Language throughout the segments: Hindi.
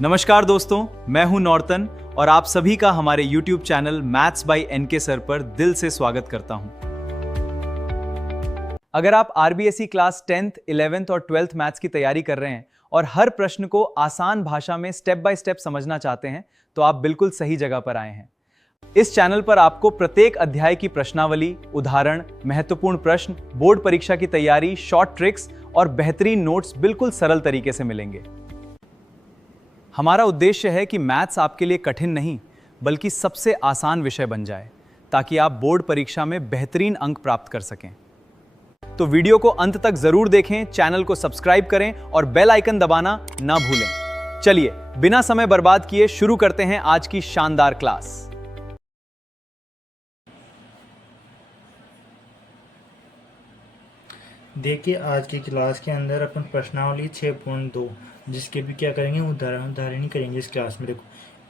नमस्कार दोस्तों, मैं हूं नॉर्तन और आप सभी का हमारे YouTube channel maths by NK sir पर दिल से स्वागत करता हूं। अगर आप आरबीएसई क्लास 10th, 11th और 12th मैथ्स की तैयारी कर रहे हैं और हर प्रश्न को आसान भाषा में स्टेप बाय स्टेप समझना चाहते हैं, तो आप बिल्कुल सही जगह पर आए हैं। इस चैनल पर आपको प्रत्येक अध्याय की प्रश्नावली, उदाहरण, महत्वपूर्ण प्रश्न, बोर्ड परीक्षा की तैयारी, शॉर्ट ट्रिक्स और बेहतरीन नोट्स बिल्कुल सरल तरीके से मिलेंगे। हमारा उद्देश्य है कि मैथ्स आपके लिए कठिन नहीं, बल्कि सबसे आसान विषय बन जाए, ताकि आप बोर्ड परीक्षा में बेहतरीन अंक प्राप्त कर सकें। तो वीडियो को अंत तक जरूर देखें, चैनल को सब्सक्राइब करें और बेल आइकन दबाना ना भूलें। चलिए, बिना समय बर्बाद किए शुरू करते हैं आज की शानदार क्लास। देखिए, आज की क्लास के अंदर अपन प्रश्नावली 6.2 जिसके भी क्या करेंगे, उदाहरण ही करेंगे इस क्लास में। देखो,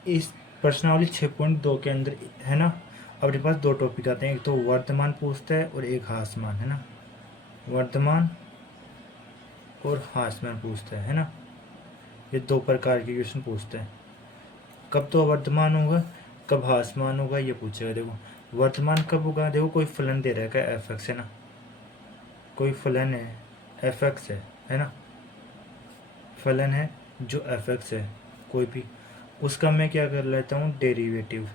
इस प्रश्नावली 6.2 के अंदर है ना, अपने पास दो टॉपिक आते हैं। एक तो वर्तमान पूछता है और एक हास्यमान, है ना। वर्तमान और हास्यमान पूछता है ना। ये दो प्रकार के क्वेश्चन पूछता है। कब तो वर्तमान होगा, कब हास्यमान होगा, ये पूछेगा। देखो, वर्तमान कब होगा, देखो कोई फलन दे रहा है, क्या एफ एक्स है ना, कोई फलन है एफ एक्स है ना, फलन है जो एफ एक्स है कोई भी, उसका मैं क्या कर लेता हूँ, डेरिवेटिव।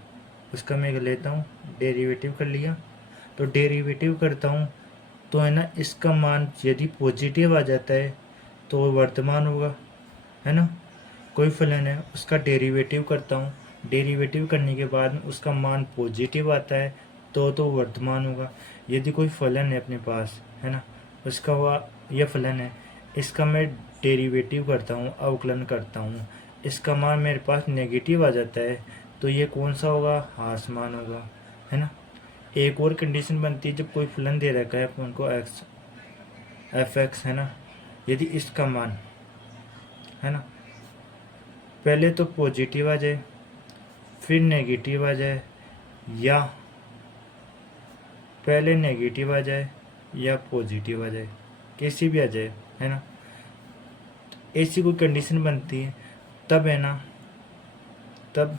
उसका मैं कर लेता हूँ डेरिवेटिव। कर लिया तो डेरिवेटिव करता हूँ तो है ना, इसका मान यदि पॉजिटिव आ जाता है तो वो वर्तमान होगा, है ना। कोई फलन है, उसका डेरिवेटिव करता हूँ, डेरिवेटिव करने के बाद में उसका मान पॉजिटिव आता है तो वर्तमान होगा। यदि कोई फलन है अपने पास, है ना, उसका हुआ यह फलन है, इसका मैं डेरिवेटिव करता हूँ, अवकलन करता हूँ, इसका मान मेरे पास नेगेटिव आ जाता है तो ये कौन सा होगा, हास्यमान होगा, है ना। एक और कंडीशन बनती है, जब कोई फलन दे रखा है अपन को एक्स एफ एक्स, है ना, यदि इसका मान, है ना, पहले तो पॉजिटिव आ जाए फिर नेगेटिव आ जाए, या पहले नेगेटिव आ जाए या पॉजिटिव आ जाए, कैसी भी आ जाए, है ना, ऐसी कोई कंडीशन बनती है, तब है ना, तब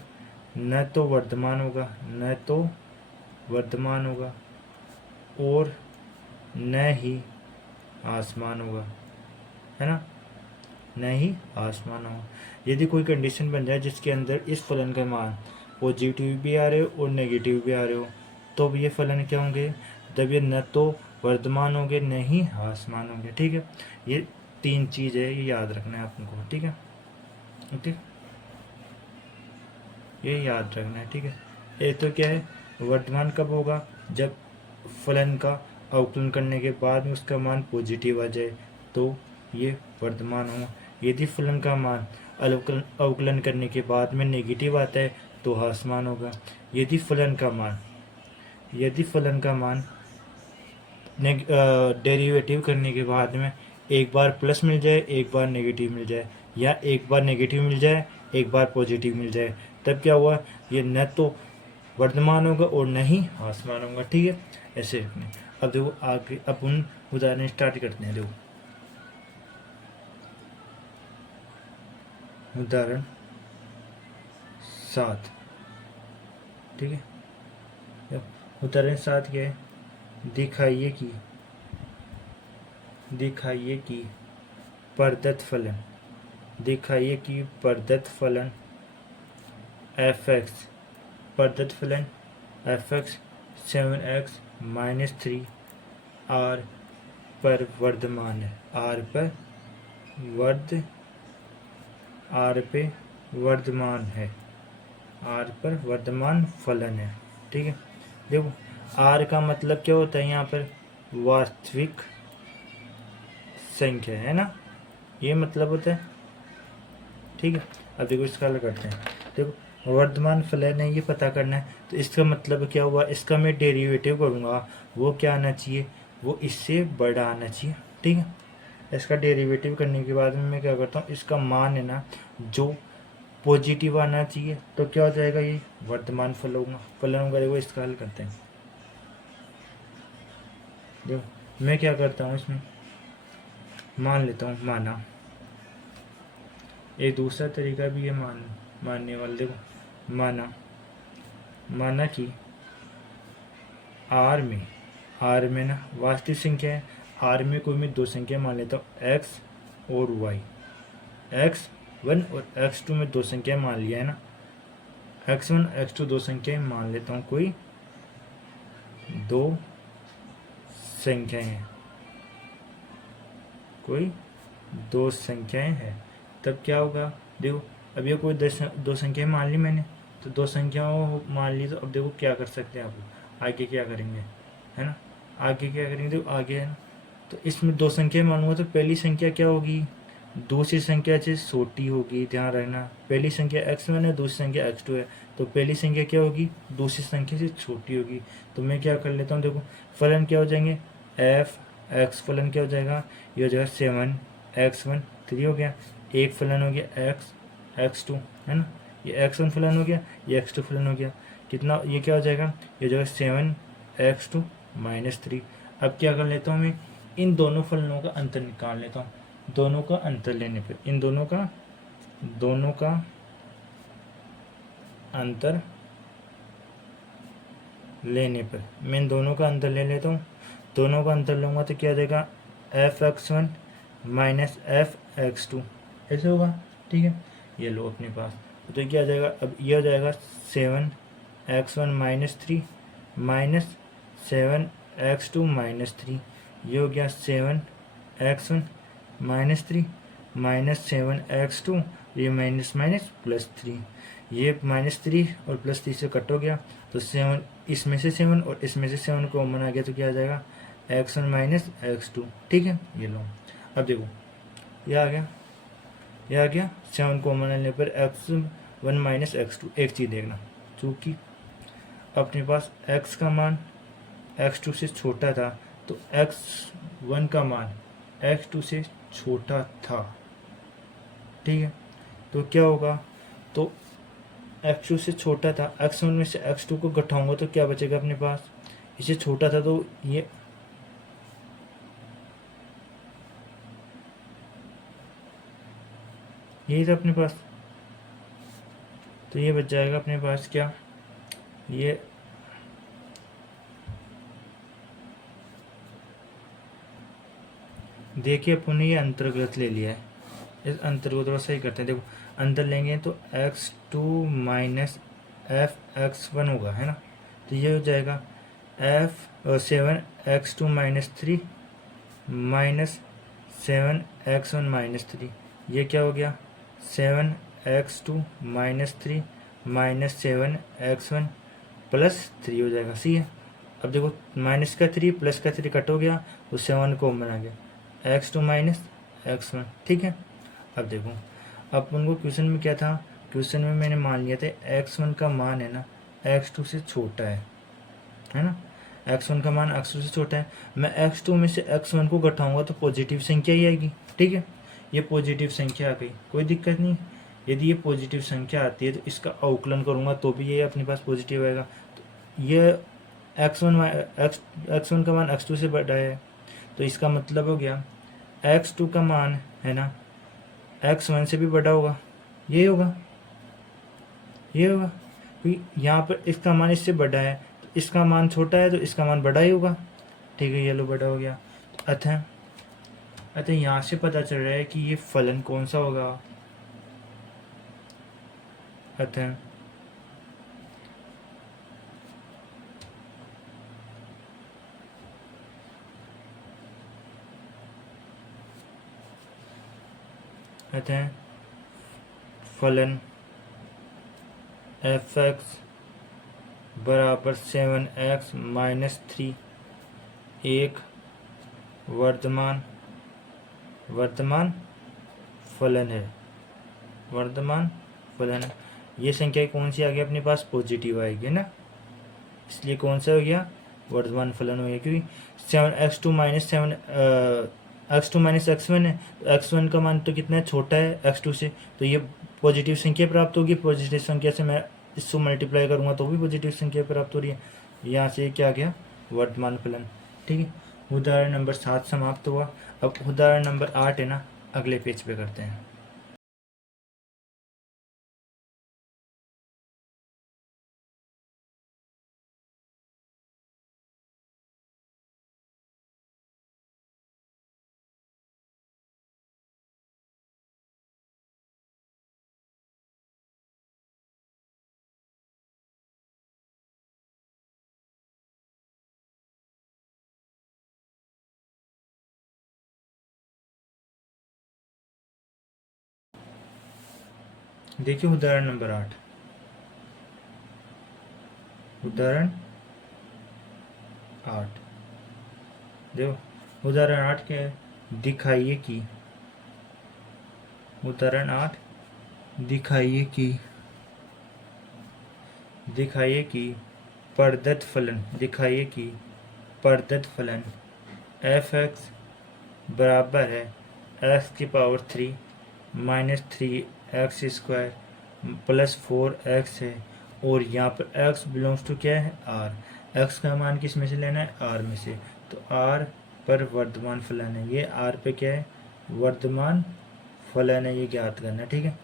न तो वर्तमान होगा, न तो वर्तमान होगा और न ही आसमान होगा, है ना, न ही आसमान होगा। यदि कोई कंडीशन बन जाए जिसके अंदर इस फलन का मान पॉजिटिव भी आ रहे हो और नेगेटिव भी आ रहे हो, तो ये फलन क्या होंगे, तब ये न तो वर्तमान होंगे न ही आसमान होंगे। ठीक है, ये तीन चीज़ है, ये याद रखना है आपको। ठीक है, ओके, ये याद रखना है। ठीक है, एक तो क्या है, वर्तमान कब होगा, जब फलन का अवकलन करने के बाद में उसका मान पॉजिटिव आ जाए तो ये वर्तमान होगा। यदि फलन का मान अवकलन करने के बाद में नेगेटिव आता है तो हास्यमान होगा। यदि फलन का मान डेरिवेटिव करने के बाद में एक बार प्लस मिल जाए, एक बार नेगेटिव मिल जाए, या एक बार नेगेटिव मिल जाए, एक बार पॉजिटिव मिल जाए, तब क्या हुआ, ये न तो वर्तमान होगा और न ही हास्यमान होगा। ठीक है, ऐसे रखने। अब देखो आगे अपन उदाहरण स्टार्ट करते हैं। देखो, उदाहरण 7। ठीक है, उदाहरण 7 क्या है, दिखाइए कि प्रदत्त फलन एफ एक्स, प्रदत्त फलन एफ एक्स 7x-3 आर पर वर्धमान है, आर पे वर्धमान है, आर पर वर्धमान फलन है। ठीक है, देखो आर का मतलब क्या होता है, यहाँ पर वास्तविक संख्या, है ना, ये मतलब होता है। ठीक है, अब देखो इसका हल करते हैं। देखो वर्धमान फलन है, ये पता करना है, तो इसका मतलब क्या हुआ, इसका मैं डेरिवेटिव करूँगा, वो क्या आना चाहिए, वो इससे बड़ा आना चाहिए। ठीक है, इसका डेरिवेटिव करने के बाद में मैं क्या करता हूँ, इसका मान है ना जो पॉजिटिव आना चाहिए, तो क्या हो जाएगा, ये वर्तमान फलन होगा। देखो इसका हल करते हैं। देखो मैं क्या करता हूँ, इसमें मान लेता हूँ, माना एक दूसरा तरीका भी है मानने वाले। देखो माना कि आर में ना वास्तविक संख्या है, आर में कोई मैं दो संख्या मान लेता हूँ एक्स और वाई, x1 और x2 में दो संख्या मान लिया है ना, x1 x2 दो संख्याएं मान लेता हूँ, कोई दो संख्याएं हैं, कोई दो संख्याएं हैं, तब क्या होगा। देखो अब ये कोई दो संख्याएं मान ली मैंने, तो दो संख्याओं मान ली, तो अब देखो क्या कर सकते हैं आप आगे क्या करेंगे, है ना, आगे क्या करेंगे। देखो आगे है ना, तो इसमें दो संख्याएं मानूंगा तो पहली संख्या क्या होगी, दूसरी संख्या से छोटी होगी, ध्यान रखना। पहली संख्या x1 है, दूसरी संख्या x2 है, तो पहली संख्या क्या होगी, दूसरी संख्या से छोटी होगी। तो मैं क्या कर लेता हूँ, देखो फलन क्या हो जाएंगे, एफ एक्स फलन क्या हो जाएगा, ये हो जाएगा 7x1 3 हो गया, एक फलन हो गया x2 है ना, ये x1 फलन हो गया, ये x2 फलन हो गया, कितना ये क्या हो जाएगा, ये हो जाएगा 7x2 -3। अब क्या कर लेता हूँ मैं, इन दोनों फलनों का अंतर निकाल लेता हूँ। दोनों का अंतर लेने पर, इन दोनों का अंतर लेने पर मैं इन दोनों का अंतर ले लेता हूँ। दोनों का अंतर लूँगा तो क्या आ जाएगा, f(x1) माइनस f(x2) ऐसे होगा, ठीक है। ये लो अपने पास, तो क्या आ जाएगा, अब ये हो जाएगा 7x1 -3 माइनस 7x2 -3, ये हो गया 7x1 -3 माइनस 7x2, ये माइनस माइनस +3, ये -3 और +3 से कट हो गया, तो 7 इसमें से 7 और इसमें से 7 कॉमन आ गया, तो क्या आ जाएगा x1 माइनस x2, ठीक है। ये लो अब देखो ये आ गया 7 कॉमन लेने पर x1 माइनस x2। एक चीज़ देखना, चूँकि अपने पास x का मान x2 से छोटा था, तो x1 का मान x2 से छोटा था, ठीक है। तो क्या होगा, तो x2 से छोटा था, x1 में से x2 को घटाऊंगा तो क्या बचेगा अपने पास, इसे छोटा था तो ये यही था अपने पास, तो ये बच जाएगा अपने पास क्या, ये देखिए अपन ने ये अंतर गलत ले लिया है, इस अंतर को थोड़ा सही करते हैं। देखो अंतर लेंगे तो x2 माइनस f(x1) होगा, है ना, तो ये हो जाएगा 7x2 -3 माइनस 7x1 -3, ये क्या हो गया 7x2 -3 माइनस 7x1 +3 हो जाएगा, सी है। अब देखो माइनस का 3 प्लस का 3 कट हो गया, तो 7 कॉमन आ गया, x2 माइनस x1, ठीक है। अब देखो अपन को क्वेश्चन में क्या था, क्वेश्चन में मैंने मान लिया था x1 का मान है ना x2 से छोटा है ना, x1 का मान x2 से छोटा है, मैं x2 में से x1 को घटाऊंगा तो पॉजिटिव संख्या ही आएगी, ठीक है। ये पॉजिटिव संख्या आ गई, कोई दिक्कत नहीं। यदि ये पॉजिटिव संख्या आती है तो इसका अवकलन करूंगा तो भी ये अपने पास पॉजिटिव आएगा। तो ये x1 का मान x2 से बड़ा है, तो इसका मतलब हो गया x2 का मान है ना x1 से भी बड़ा होगा, ये होगा क्योंकि यहाँ पर इसका मान इससे बड़ा है, तो इसका मान छोटा है तो इसका मान बड़ा ही होगा, ठीक है। ये लो बड़ा हो गया। अतः यहाँ से पता चल रहा है कि ये फलन कौन सा होगा, अतः फलन f(x) बराबर 7x -3 एक वर्तमान फलन है, ये संख्या कौन सी आ गई अपने पास, पॉजिटिव आएगी ना, इसलिए कौन सा हो गया, वर्तमान फलन हो गया, क्योंकि 7x2 माइनस x1 है, तो x1 का मान तो कितना है, छोटा है x2 से, तो ये पॉजिटिव संख्या प्राप्त होगी। पॉजिटिव संख्या से मैं इसको मल्टीप्लाई करूंगा तो भी पॉजिटिव संख्या प्राप्त हो रही है, यहाँ से क्या आ गया, वर्तमान फलन, ठीक है। उदाहरण नंबर 7 समाप्त हुआ। अब उदाहरण नंबर 8 है ना, अगले पेज पे करते हैं। देखिए उदाहरण नंबर 8, उदाहरण 8 देखो, उदाहरण 8 क्या है, दिखाइए कि, उदाहरण 8 दिखाइए कि, दिखाइए कि प्रदत्त फलन, दिखाइए कि प्रदत्त फलन एफ एक्स बराबर है एक्स की power 3 minus 3x² plus 4x है, और यहाँ पर x बिलोंग्स टू क्या है, r। x का मान किस में से लेना है, r में से। तो r पर वर्तमान फलन है, ये r पे क्या है, वर्तमान फलन है, ये ज्ञात करना है। ठीक है,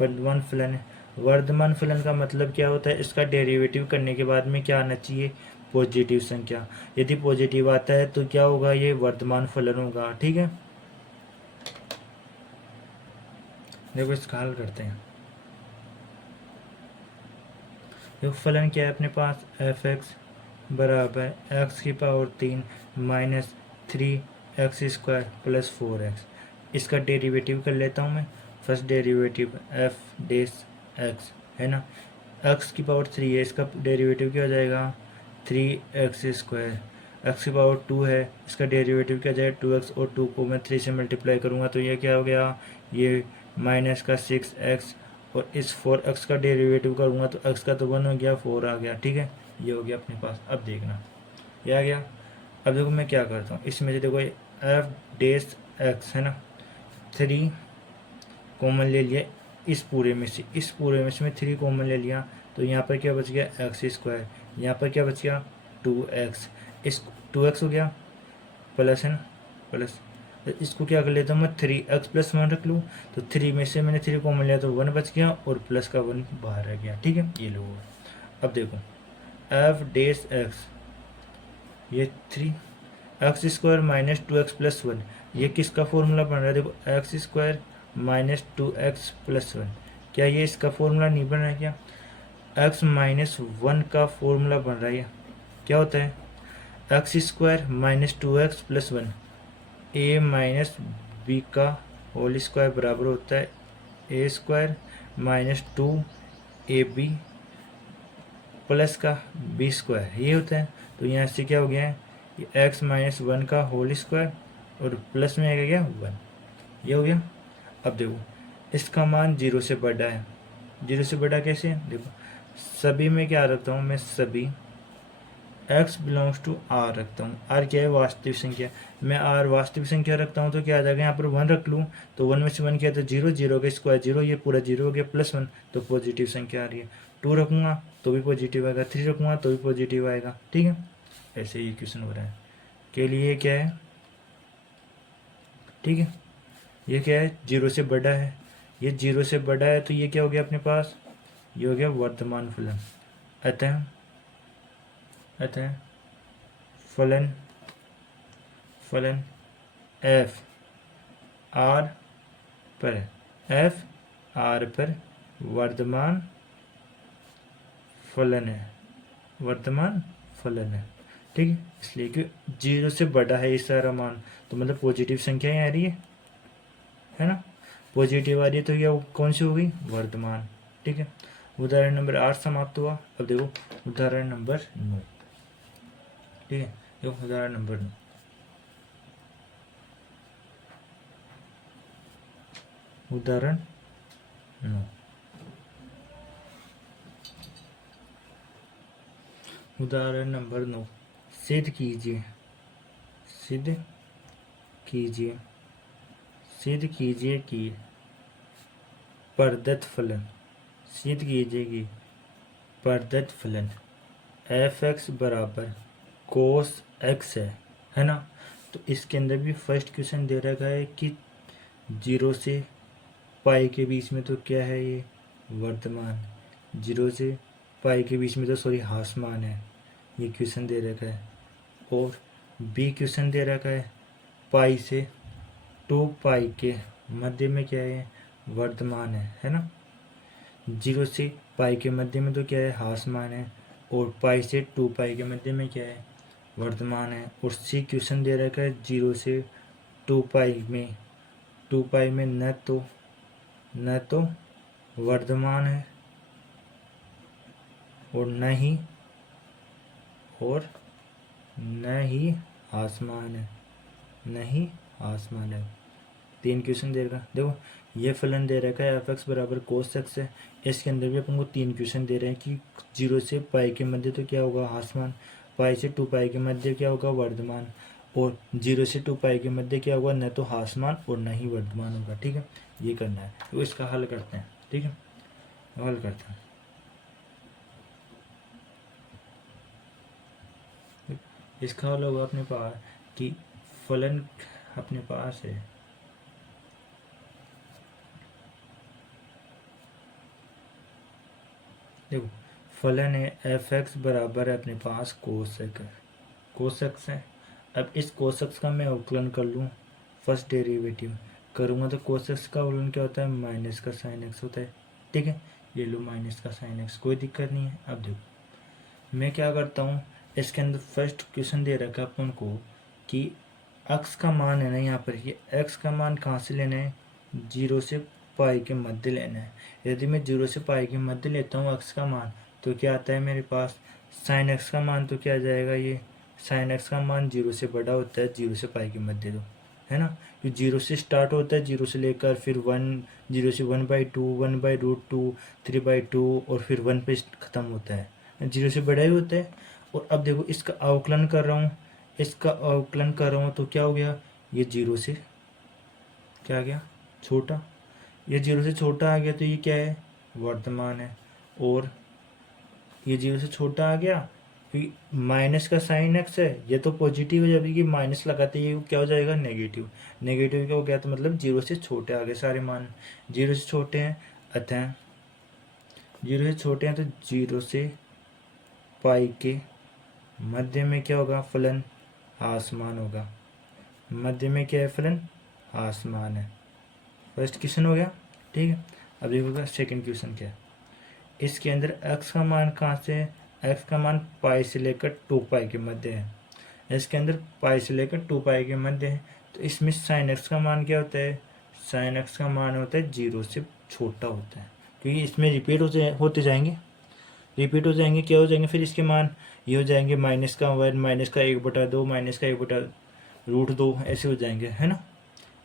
वर्तमान फलन है। वर्तमान फलन का मतलब क्या होता है, इसका डेरिवेटिव करने के बाद में क्या आना चाहिए, पॉजिटिव संख्या। यदि पॉजिटिव आता है तो क्या होगा, ये वर्तमान फलन होगा। ठीक है, देखो इसका हल करते हैं। देखो फलन क्या है अपने पास, एफ एक्स बराबर एक्स की power 3 minus 3x² plus 4x। इसका डेरिवेटिव कर लेता हूँ मैं। फर्स्ट डेरिवेटिव एफ डेस एक्स है ना, एक्स की पावर 3 है, इसका डेरिवेटिव क्या हो जाएगा, 3x²। एक्स की पावर 2 है, इसका डेरिवेटिव क्या हो जाएगा, 2x, और 2 को मैं 3 से मल्टीप्लाई करूँगा तो ये क्या हो गया, ये माइनस का 6x, और इस 4x का डेरिवेटिव करूँगा तो x का तो 1 हो गया, 4 आ गया। ठीक है, ये हो गया अपने पास। अब देखना ये आ गया। अब देखो मैं क्या करता हूँ, इसमें से देखो एफ डेस एक्स है ना, 3 कॉमन ले लिया इस पूरे में से, इस पूरे में से मैं 3 कॉमन ले लिया, तो यहाँ पर क्या बच गया, x²। यहाँ पर क्या बच गया, 2x। इस 2x हो गया प्लस है ना, प्लस। तो इसको क्या कर लेता हूँ मैं, 3x प्लस 1 रख लूँ, तो 3 में से मैंने 3 कॉमन लिया तो 1 बच गया, और प्लस का 1 बाहर रह गया। ठीक है, ये लो। अब देखो एफ डेस एक्स, ये 3x² माइनस 2x प्लस 1, ये किसका फॉर्मूला बन रहा है, देखो x² माइनस 2x प्लस 1। क्या ये इसका फॉर्मूला नहीं बन रहा है क्या, x माइनस 1 का फॉर्मूला बन रहा है। क्या होता है, x² minus 2x plus 1 a minus B का होल स्क्वायर बराबर होता है a² माइनस 2ab प्लस का b², ये होता है। तो यहाँ से क्या हो गया है, ये x माइनस 1 का होल स्क्वायर, और प्लस में आ गया 1, ये हो गया। अब देखो इसका मान 0 से बड़ा है, 0 से बड़ा कैसे है, देखो सभी में क्या रखता हूँ मैं, सभी x बिलोंग्स टू r रखता हूँ। r क्या है, वास्तविक संख्या। मैं r वास्तविक संख्या रखता हूँ तो क्या आ जाएगा, यहाँ पर 1 रख लूँ तो 1 में से 1 किया तो 0, 0 का स्क्वायर 0, ये पूरा 0 हो गया, प्लस 1 तो पॉजिटिव संख्या आ रही है। 2 रखूँगा तो भी पॉजिटिव आएगा, 3 रखूँगा तो भी पॉजिटिव आएगा। ठीक है, ऐसे ही क्वेश्चन हो रहा है के लिए क्या है। ठीक है, ये क्या है, 0 से बड़ा है, ये 0 से बड़ा है तो ये क्या हो गया अपने पास, ये हो गया वर्तमान फलन। अतः फलन फलन एफ आर पर वर्तमान फलन है, वर्तमान फलन है। ठीक है, इसलिए कि 0 से बड़ा है इस सारा मान, तो मतलब पॉजिटिव संख्या ही आ रही है ना, पॉजिटिव आ रही है तो यह कौन सी हो गई, वर्तमान। ठीक है, उदाहरण नंबर 8 समाप्त हुआ। अब देखो उदाहरण नंबर 9। ठीक है, देखो उदाहरण नंबर 9, उदाहरण 9, उदाहरण नंबर 9, सिद्ध कीजिए, सिद्ध कीजिए, सिद्ध कीजिए कि प्रदत्त फलन, सिद्ध कीजिए कि प्रदत्त फलन एफ एक्स बराबर कोस एक्स है ना। तो इसके अंदर भी फर्स्ट क्वेश्चन दे रखा है कि 0 से पाई के बीच में तो क्या है, ये वर्तमान, 0 से पाई के बीच में तो सॉरी हासमान है, ये क्वेश्चन दे रखा है। और बी क्वेश्चन दे रखा है पाई से 2 पाई के मध्य में क्या है, वर्तमान है ना। 0 से पाई के मध्य में तो क्या है, हासमान है, और पाई से 2 पाई के मध्य में क्या है, वर्तमान है। और सी क्वेश्चन दे रखा है 0 से 2 पाई में, 2 पाई में न तो वर्धमान है और न ही आसमान है, न ही आसमान है। 3 क्वेश्चन दे रखा, देखो ये फलन दे रखा है f(x) बराबर cos x है। इसके अंदर भी अपन को 3 क्वेश्चन दे रहे हैं कि 0 से पाई के मध्य तो क्या होगा आसमान, पाई से 2 पाई के मध्य क्या होगा वर्धमान, और 0 से 2 पाई के मध्य क्या होगा न तो आसमान और न ही वर्धमान होगा। ठीक है, ये करना है, तो इसका हल करते हैं। ठीक है, हल करते हैं। इसका हल होगा अपने पास कि फलन अपने पास है देखो फलन है f(x) बराबर है अपने पास cos x है। अब इस cos x का मैं अवकलन कर लूँ, फर्स्ट डेरिवेटिव करूँगा तो cos x का अवकलन क्या होता है, माइनस का साइन x होता है। ठीक है, ये लो माइनस का साइन x, कोई दिक्कत नहीं है। अब देखो मैं क्या करता हूँ, इसके अंदर फर्स्ट क्वेश्चन दे रखा है अपन को कि x का मान है ना, यहाँ पर ये x का मान कहाँ से लेना है, 0 से पाई के मध्य लेना है। यदि मैं 0 से पाई के मध्य लेता हूँ x का मान, तो क्या आता है मेरे पास साइन x का मान, तो क्या आ जाएगा, ये साइन x का मान 0 से बड़ा होता है 0 से पाई के मध्य, तो है ना, ये 0 से स्टार्ट होता है, 0 से लेकर फिर 0 से 1/2, 1/√2, 3/2 और फिर 1 पे ख़त्म होता है, 0 से बड़ा ही होता है। और अब देखो इसका अवकलन कर रहा हूँ, तो क्या हो गया, ये 0 से क्या आ गया, छोटा, ये 0 से छोटा आ गया, तो ये क्या है, वर्धमान है। और ये 0 से छोटा आ गया, क्योंकि माइनस का साइन x है, ये तो पॉजिटिव है, जब कि माइनस लगाते ये क्या हो जाएगा, नेगेटिव क्या हो गया, तो मतलब 0 से छोटे आ गए सारे मान, 0 से छोटे हैं, अतः 0 से छोटे हैं तो 0 से पाई के मध्य में क्या होगा, फलन आसमान होगा। मध्य में क्या है, फलन आसमान है। फर्स्ट क्वेश्चन हो गया। ठीक है, अब देखोगा सेकंड क्वेश्चन क्या है। इसके अंदर x का मान कहाँ से है, x का मान पाई से लेकर 2 पाई के मध्य है। इसके अंदर पाई से लेकर 2 पाई के मध्य है, तो इसमें साइन x का मान क्या होता है, साइन x का मान होता है 0 से छोटा होता है, क्योंकि इसमें रिपीट होते जाएंगे, क्या हो जाएंगे, फिर इसके मान ये हो जाएंगे माइनस का 1, माइनस का 1/2, माइनस का 1/√2, ऐसे हो जाएंगे, है ना,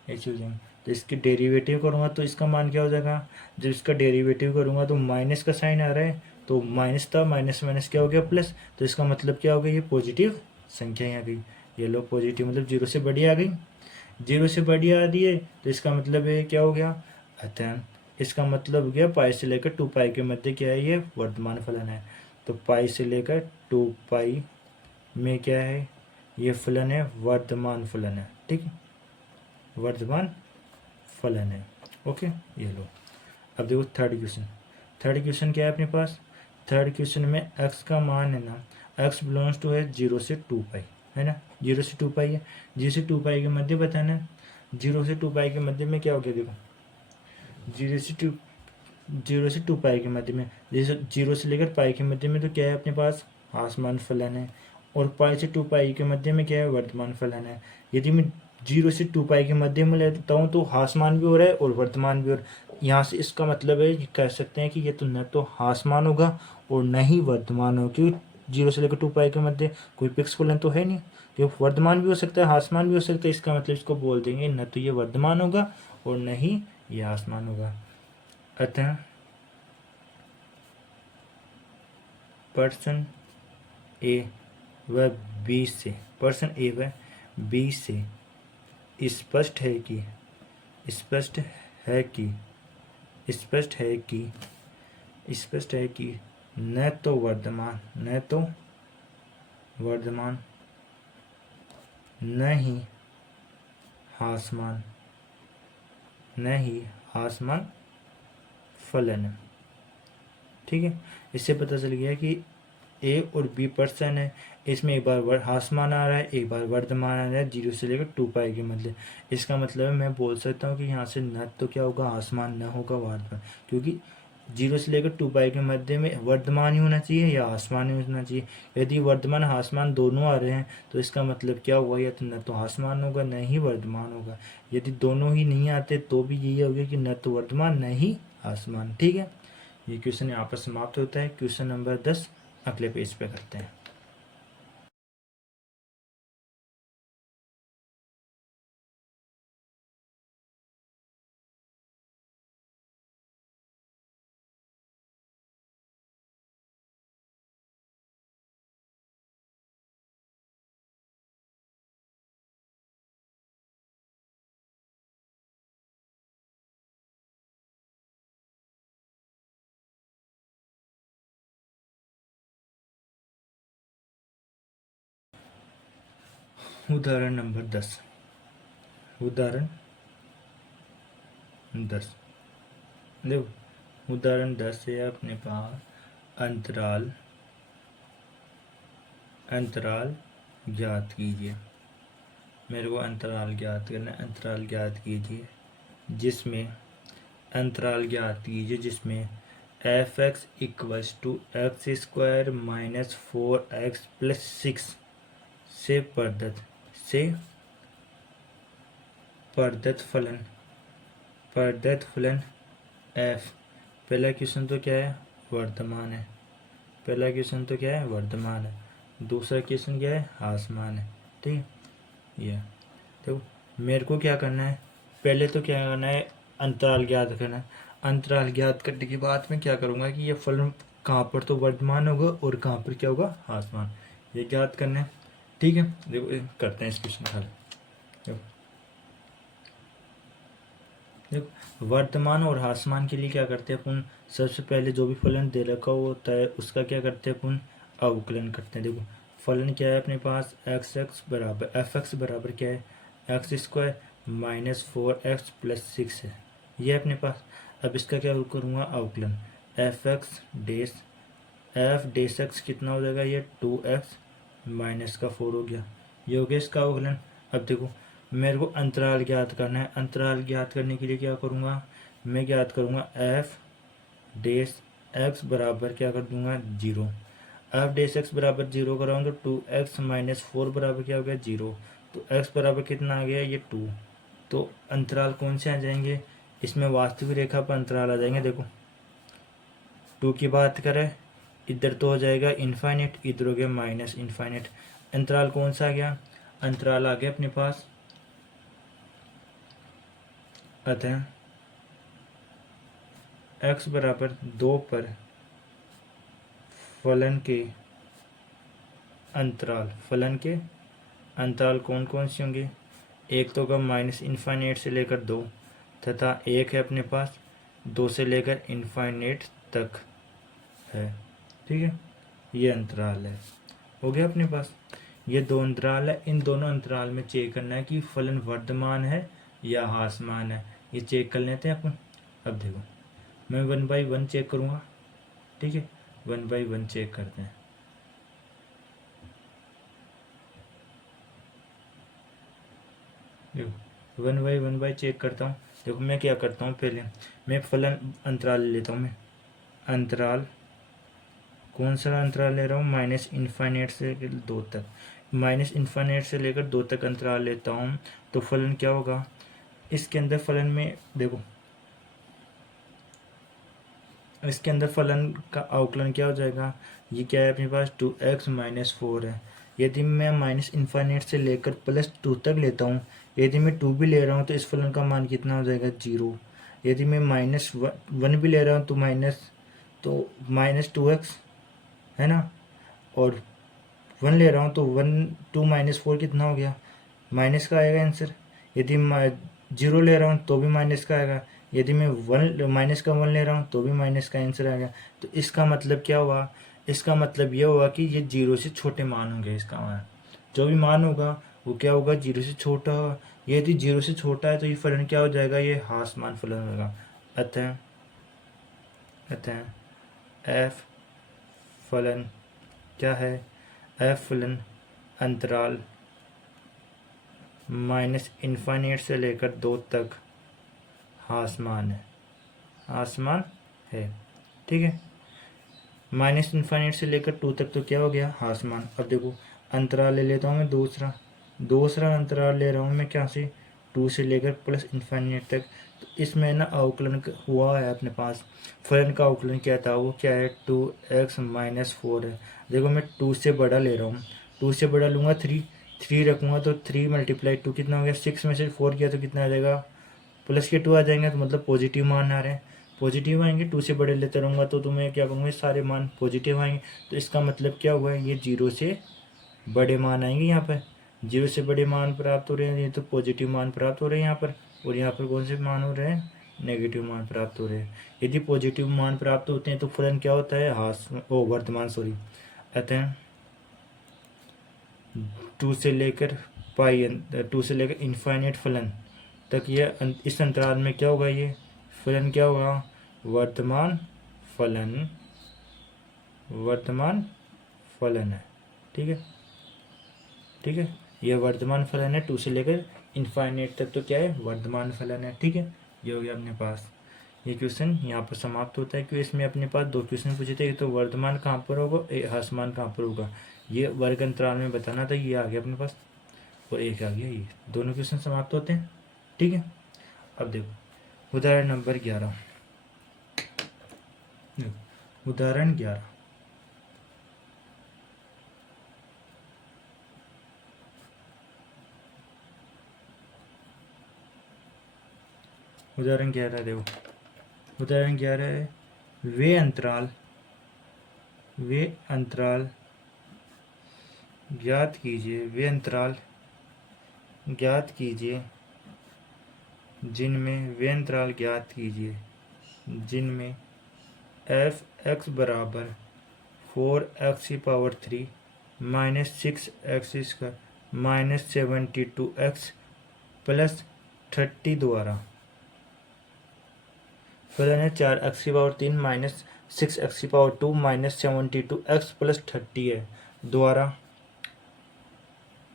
ऐसे हो जाएंगे। तो इसके डेरिवेटिव करूँगा तो इसका मान क्या हो जाएगा, जब इसका डेरिवेटिव करूँगा तो माइनस का साइन आ रहा है, तो माइनस था, माइनस माइनस क्या हो गया प्लस, तो इसका मतलब क्या हो गया, ये पॉजिटिव संख्या यहाँ गई, ये लो पॉजिटिव मतलब 0 से बड़ी आ गई, 0 से बड़ी आ रही है, तो इसका मतलब है क्या हो गया, अतः इसका मतलब हो गया पाई से लेकर 2 पाई के मध्य क्या है, ये वर्धमान फलन है। तो पाई से लेकर 2 पाई में क्या है, ये फलन है, वर्धमान फलन है। ठीक है, वर्धमान फलन है। ओके, ये लो। अब देखो थर्ड क्वेश्चन क्या है अपने पास, थर्ड क्वेश्चन में x का मान है ना, x बिलोंग्स टू है 0 से 2 पाई, है ना, 0 से 2 पाई है, 0 से 2 पाई के मध्य बताना है। 0 से 2 पाई के मध्य में क्या हो गया, देखो 0 से 2 पाई के मध्य में, जैसे 0 से लेकर पाई के मध्य में तो क्या है अपने पास आसमान फलन है, और पाई से 2 पाई के मध्य में क्या है, वर्धमान फलन है। यदि मैं 0 से 2 पाई के मध्य में लेता हूँ तो आसमान भी हो रहा है और वर्धमान भी हो रहा है। यहाँ से इसका मतलब है, कह सकते हैं कि ये तो न तो आसमान होगा और न ही वर्धमान होगा, क्योंकि 0 से लेकर 2 पाई के मध्य कोई फिक्स फलन तो है नहीं, तो वर्धमान भी हो सकता है, आसमान भी हो सकता है। इसका मतलब इसको बोल देंगे न तो ये वर्धमान होगा और न ही ये आसमान होगा। अतः पर्सन ए व बी से स्पष्ट है कि न तो वर्धमान न ही आसमान फलन है। ठीक है, इससे पता चल गया कि ए और बी पर्सन है, इसमें एक बार आसमान आ रहा है, एक बार वर्धमान आ रहा है, 0 से लेकर 2 पाई के मतलब। इसका मतलब है मैं बोल सकता हूँ कि यहाँ से न तो क्या होगा, आसमान न होगा वर्धमान, क्योंकि 0 से लेकर 2 पाई के मध्य में वर्धमान ही होना चाहिए या आसमान ही होना चाहिए। यदि वर्धमान आसमान दोनों आ रहे हैं तो इसका मतलब क्या हुआ, या तो न तो आसमान होगा न ही वर्धमान होगा। यदि दोनों ही नहीं आते तो भी यही होगा कि न तो वर्धमान न ही आसमान। ठीक है, ये क्वेश्चन यहाँ पर समाप्त होता है। क्वेश्चन नंबर 10 अगले पेज पे करते हैं। उदाहरण नंबर 10। उदाहरण 10 देखो, उदाहरण 10 है अपने पास अंतराल ज्ञात कीजिए। मेरे को अंतराल ज्ञात करना है। अंतराल ज्ञात कीजिए जिसमें F X equals to X square minus 4x plus 6 से प्रदत्त फलन एफ। पहला क्वेश्चन तो क्या है, वर्तमान है। दूसरा क्वेश्चन क्या है, आसमान है। ठीक है, ये तो मेरे को क्या करना है, पहले तो क्या करना है, अंतराल ज्ञात करना है। अंतराल ज्ञात करने के बाद में क्या करूँगा कि ये फलन कहाँ पर तो वर्तमान होगा और कहाँ पर क्या होगा, आसमान। ये ज्ञात करना है। ठीक है, देखो करते हैं इस क्वेश्चन का हल। देखो वर्तमान और आसमान के लिए क्या करते हैं अपन, सबसे पहले जो भी फलन दे रखा होता है उसका क्या करते हैं अपन, अवकलन करते हैं। देखो फलन क्या है अपने पास, एक्स एक्स बराबर एफ एक्स बराबर क्या है, x square minus 4x plus 6 है, ये अपने पास। अब इसका क्या करूँगा, अवकलन एफ डेस एक्स कितना हो जाएगा, ये 2x माइनस का 4 हो गया, ये हो गया इसका अवकलन। अब देखो मेरे को अंतराल ज्ञात करना है। अंतराल ज्ञात करने के लिए क्या करूँगा, मैं ज्ञात करूँगा एफ डेस एक्स बराबर क्या कर दूंगा, 0। एफ डेस एक्स बराबर 0 कराऊंगा तो 2x माइनस 4 बराबर क्या हो गया, 0। तो x बराबर कितना आ गया, ये 2। तो अंतराल कौन से आ जाएंगे, इसमें वास्तविक रेखा पर अंतराल आ जाएंगे। देखो 2 की बात करें, इधर तो हो जाएगा इनफाइनेट, इधर हो गया माइनस इनफाइनेट। अंतराल कौन सा आ गया, अंतराल आ गया अपने पास अतः x बराबर 2 पर फलन के अंतराल कौन कौन से होंगे, एक तो होगा माइनस इनफाइनेट से लेकर 2 तथा एक है अपने पास 2 से लेकर इनफाइनेट तक है। ठीक है, ये अंतराल है, हो गया अपने पास। ये दो अंतराल है, इन दोनों अंतराल में चेक करना है कि फलन वर्तमान है या आसमान है, ये चेक कर लेते हैं अपन। अब देखो मैं 1 बाई 1 चेक करूँगा। ठीक है, 1 बाई 1 चेक करते हैं। देखो 1 बाई चेक करता हूँ। देखो मैं क्या करता हूँ, पहले मैं फलन अंतराल ले लेता हूँ। मैं अंतराल कौन सा अंतराल ले रहा हूँ, माइनस इनफाइनेट से 2 तक, माइनस इनफाइनेट से लेकर 2 तक अंतराल लेता हूँ। तो फलन क्या होगा, इसके अंदर फलन में देखो, इसके अंदर फलन का अवकलन क्या हो जाएगा, ये क्या है अपने पास 2x माइनस 4 है। यदि मैं माइनस इनफाइनेट से लेकर प्लस 2 तक लेता हूँ, यदि मैं 2 भी ले रहा हूँ तो इस फलन का मान कितना हो जाएगा, 0। यदि मैं माइनस 1 भी ले रहा हूँ तो माइनस 2x है ना, और 1 ले रहा हूँ तो 2 माइनस 4 कितना हो गया, माइनस का आएगा आंसर। यदि 0 ले रहा हूँ तो भी माइनस का आएगा, यदि मैं माइनस का 1 ले रहा हूँ तो भी माइनस का आंसर आएगा। तो इसका मतलब क्या हुआ, इसका मतलब ये हुआ कि ये 0 से छोटे मान होंगे। इसका मान जो भी मान होगा वो क्या होगा, 0 से छोटा होगा। यदि 0 से छोटा है तो ये फलन क्या हो जाएगा, ये आसमान फलन होगा। अतः एफ फलन क्या है, एफ फलन अंतराल माइनस इनफाइनेट से लेकर 2 तक आसमान है। ठीक है, माइनस इनफाइनेट से लेकर 2 तक तो क्या हो गया, आसमान। अब देखो अंतराल ले लेता हूँ मैं दूसरा अंतराल ले रहा हूँ मैं क्या से, टू से लेकर प्लस इन्फाइनेट तक। तो इसमें ना अवकलन हुआ है अपने पास, फलन का अवकलन क्या था, वो क्या है 2x माइनस 4 है। देखो मैं 2 से बड़ा ले रहा हूँ, 2 से बड़ा लूँगा 3 रखूँगा तो 3 मल्टीप्लाई 2 कितना हो गया 6 में से 4 किया तो कितना आ जाएगा प्लस के 2 आ जाएंगे, तो मतलब पॉजिटिव मान आ रहे हैं। पॉजिटिव आएंगे 2 से बड़े लेते रहूँगा तो तुम्हें क्या करूँगा सारे मान पॉजिटिव आएंगे। तो इसका मतलब क्या हुआ है, ये 0 से बड़े मान आएंगे यहाँ पर, 0 से बड़े मान प्राप्त हो रहे हैं, ये तो पॉजिटिव मान प्राप्त हो रहे हैं यहाँ पर। और यहाँ पर कौन से मान हो रहे हैं, नेगेटिव मान प्राप्त हो रहे हैं। यदि पॉजिटिव मान प्राप्त होते हैं तो फलन क्या होता है, वर्तमान सॉरी अतः 2 से लेकर पाई 2 से लेकर इनफाइनेट फलन तक ये इस अंतराल में क्या होगा, ये फलन क्या होगा, वर्तमान फलन, वर्तमान फलन है। ठीक है, ठीक है, यह वर्तमान फलन है 2 से लेकर इनफाइनेट तक, तो क्या है वर्तमान फलन है। ठीक है, ये हो गया अपने पास। ये क्वेश्चन यहाँ पर समाप्त होता है क्योंकि इसमें अपने पास 2 क्वेश्चन पूछे थे, तो वर्तमान कहाँ पर होगा, ह्रासमान कहाँ पर होगा, ये वर्ग अंतराल में बताना था, ये आ गया अपने पास, और एक आ गया, ये दोनों क्वेश्चन समाप्त होते हैं। ठीक है, अब देखो उदाहरण नंबर 11, उदाहरण 11, उदाहरण 11 देखो, उदाहरण 11 है वे अंतराल ज्ञात कीजिए, वे अंतराल ज्ञात कीजिए जिनमें, वे अंतराल ज्ञात कीजिए जिनमें एफ एक्स बराबर 4x³ minus 6x² minus 72x plus 30 द्वारा फलन है 4x³ minus 6x² minus 72x plus 30 है द्वारा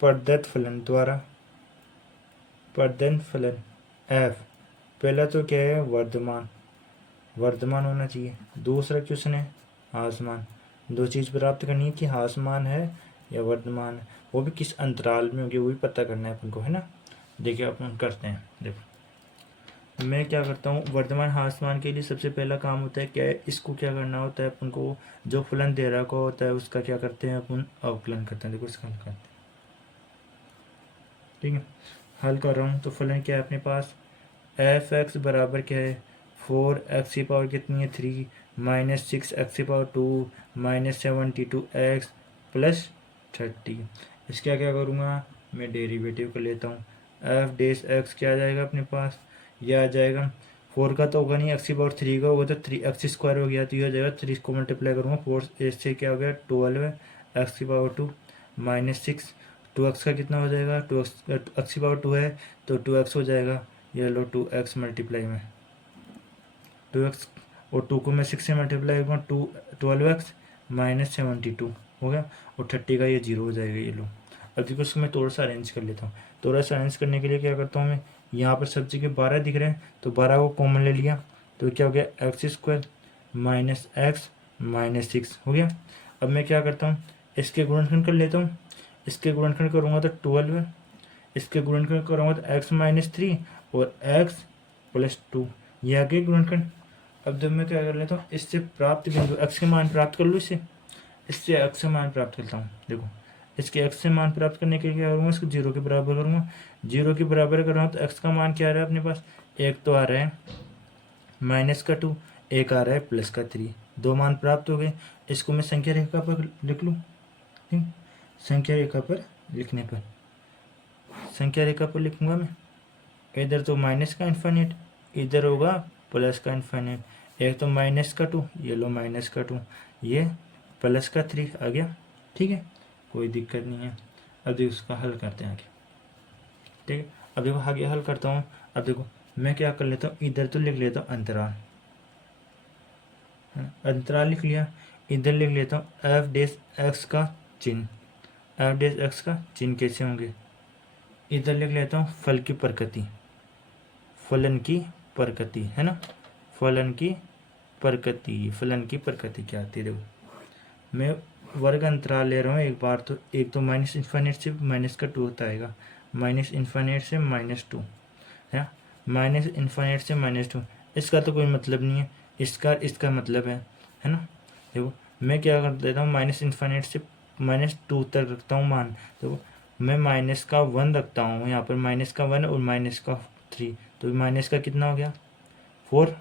प्रदत्त फलन, द्वारा प्रदत्त फलन f, पहला तो क्या है वर्धमान, वर्धमान होना चाहिए। दूसरा क्वेश्चन है ह्रासमान, दो चीज़ प्राप्त करनी है कि ह्रासमान है या वर्धमान है, वो भी किस अंतराल में होगी वो भी पता करना है अपन को, है ना। देखिए अपन करते हैं, देखो मैं क्या करता हूँ, वर्धमान ह्रासमान के लिए सबसे पहला काम होता है क्या है, इसको क्या करना होता है अपन को, जो फलन दे रहा को होता है उसका क्या करते हैं अपन, अवकलन करते हैं। देखो इसका हल करते हैं, ठीक है, हल कर रहा हूँ तो फलन क्या है अपने पास, एफ एक्स बराबर क्या है 4x की पावर कितनी है 3 माइनस 6x की पावर 2 माइनस 72x प्लस 30। इसका क्या करूँगा मैं, डेरिवेटिव कर लेता हूँ, एफ डेस एक्स क्या आ जाएगा अपने पास, यह आ जाएगा 4 का तो होगा नहीं, x की पावर 3 का होगा तो 3x² हो गया, तो यह हो जाएगा 3 को मल्टीप्लाई करूँगा 4 से क्या हो गया 12 है, x की पावर 2 माइनस 6, 2x का कितना हो जाएगा, 2x की पावर 2 है तो 2x हो जाएगा, ये लो 2x मल्टीप्लाई में 2x और 2 को मैं 6 से मल्टीप्लाई करूँगा 12x माइनस 72 हो गया, और 30 का ये 0 हो जाएगा, ये लो। अब देखो इसको मैं थोड़ा सा अरेंज कर लेता हूँ, थोड़ा सा अरेंज करने के लिए क्या करता हूँ मैं, यहाँ पर सब जगह 12 दिख रहे हैं तो 12 को कॉमन ले लिया तो क्या हो गया x² माइनस x माइनस 6 हो गया। अब मैं क्या करता हूँ, इसके गुणनखंड कर लेता हूँ, इसके गुणनखंड करूँगा तो 12 है, इसके गुणनखंड करूँगा तो x माइनस 3 और x प्लस 2, ये आगे गुणनखंड। अब जब मैं क्या कर लेता हूँ, इससे प्राप्त बिंदु x के मान प्राप्त कर लूँ, इससे x से मान प्राप्त करता हूँ। देखो इसके x से मान प्राप्त करने के लिए क्या करूँगा, इसको 0 के बराबर करूँगा, 0 के बराबर कर रहा हूँ तो x का मान क्या आ रहा है अपने पास, एक तो आ रहा है माइनस का 2, एक आ रहा है प्लस का 3, दो मान प्राप्त हो गए। इसको मैं संख्या रेखा पर लिख लूँ, ठीक, संख्या रेखा पर लिखने पर, संख्या रेखा पर लिखूँगा मैं, इधर तो माइनस का इन्फाइनेट, इधर होगा प्लस का इन्फाइनेट, एक तो माइनस का 2, ये लो माइनस का 2, ये प्लस का 3 आ गया, ठीक है, कोई दिक्कत नहीं है। अब देखो उसका हल करते हैं आगे, ठीक है। अब देखो आगे हल करता हूँ, अब देखो मैं क्या कर लेता हूँ, इधर तो लिख लेता हूँ अंतराल, अंतराल लिख लिया, इधर लिख लेता हूँ एफ डेस एक्स का चिन्ह, एफ डेस एक्स का चिन्ह कैसे होंगे, इधर लिख लेता हूँ फल की प्रकृति, फलन की प्रकृति है ना, फलन की प्रकृति, फलन की प्रकृति क्या आती है, देखो मैं वर्ग अंतराल ले रहा हूँ एक बार, तो एक तो माइनस इन्फाइनेट से माइनस का 2 होता आएगा, माइनस इन्फाइनेट से -2, है, माइनस इन्फाइनाइट से -2, इसका तो कोई मतलब नहीं है, इसका मतलब है ना। देखो मैं क्या कर देता हूँ, माइनस इन्फाइनाइट से -2 तक रखता हूँ मान। देखो मैं माइनस का 1 रखता हूँ यहाँ पर, माइनस का 1 और माइनस का 3, तो माइनस का कितना हो गया 4,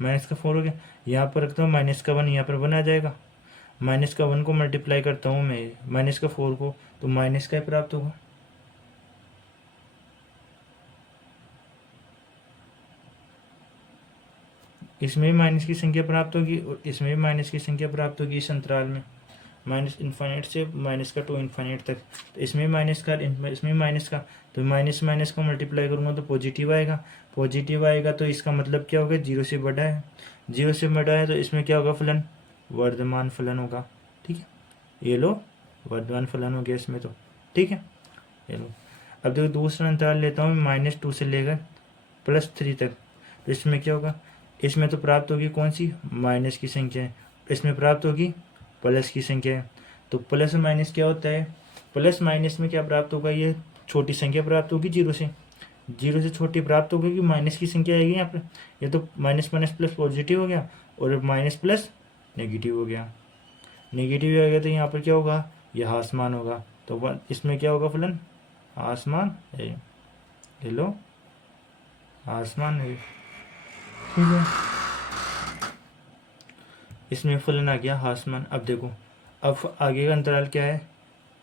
माइनस का 4 हो गया। यहाँ पर रखता हूँ माइनस का 1, यहाँ पर 1 आ जाएगा। माइनस का 1 को मल्टीप्लाई करता हूँ मैं माइनस का 4 को, तो माइनस का ही प्राप्त होगा। इसमें भी माइनस की संख्या प्राप्त होगी और इसमें भी माइनस की संख्या प्राप्त होगी इस अंतराल में, माइनस इन्फाइनाइट से माइनस का 2 इन्फाइनाइट तक। तो इसमें माइनस का, इसमें माइनस का, तो माइनस माइनस को मल्टीप्लाई करूँगा तो पॉजिटिव आएगा। पॉजिटिव आएगा तो इसका मतलब क्या होगा, 0 से बड़ा है। 0 से बड़ा है तो इसमें क्या होगा, फलन वर्धमान फलन होगा। ठीक है, ये लो वर्धमान फलन हो गया इसमें तो। ठीक है, ये लो। अब देखो दूसरा अंतराल लेता हूँ -2 से लेकर +3 तक। तो इसमें क्या होगा, इसमें तो प्राप्त होगी कौन सी, माइनस की संख्या है, इसमें प्राप्त होगी प्लस की संख्या है। तो प्लस और माइनस क्या होता है, प्लस माइनस में क्या प्राप्त होगा, ये छोटी संख्या प्राप्त होगी 0 से, 0 से छोटी प्राप्त होगी कि माइनस की संख्या आएगी यहाँ पर। ये तो माइनस माइनस प्लस पॉजिटिव हो गया और माइनस प्लस नेगेटिव हो गया, नेगेटिव आ गया तो यहाँ पर क्या होगा, यह आसमान होगा। तो इसमें क्या होगा फलन, आसमान है, ले लो आसमान है। ठीक है, इसमें फलन आ गया आसमान। अब देखो अब आगे का अंतराल क्या है,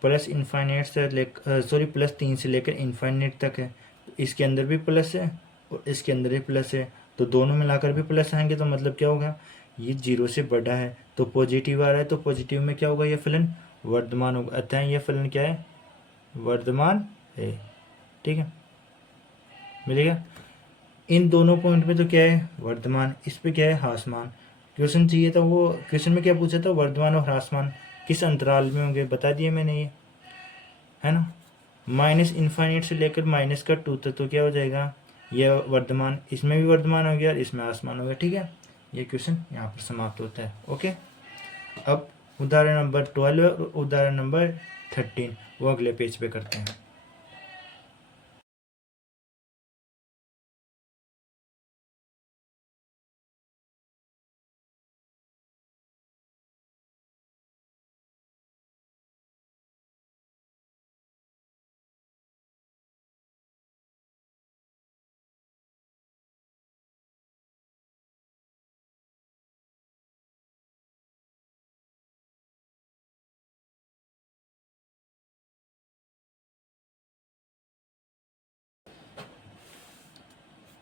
प्लस इन्फाइनाइट से +3 से लेकर इन्फाइनाइट तक है। तो इसके अंदर भी प्लस है और इसके अंदर भी प्लस है, तो दोनों मिलाकर भी प्लस आएंगे। तो मतलब क्या होगा, ये 0 से बड़ा है तो पॉजिटिव आ रहा है, तो पॉजिटिव में क्या होगा, ये फलन वर्धमान होगा। अतः यह फलन क्या है, वर्धमान है। ठीक है, मिलेगा। इन दोनों पॉइंट पे तो क्या है, वर्धमान, इस पे क्या है, ह्रासमान। क्वेश्चन चाहिए था, वो क्वेश्चन में क्या पूछा था, वर्धमान और ह्रासमान किस अंतराल में होंगे, बता दिए मैंने ये, है ना। माइनस इन्फाइनाइट से लेकर -2 तक तो क्या हो जाएगा, ये वर्धमान, इसमें भी वर्धमान हो गया और इसमें आसमान हो गया। ठीक है, ये क्वेश्चन यहाँ पर समाप्त होता है। ओके, अब उदाहरण नंबर 12 और उदाहरण नंबर 13 वो अगले पेज पे करते हैं।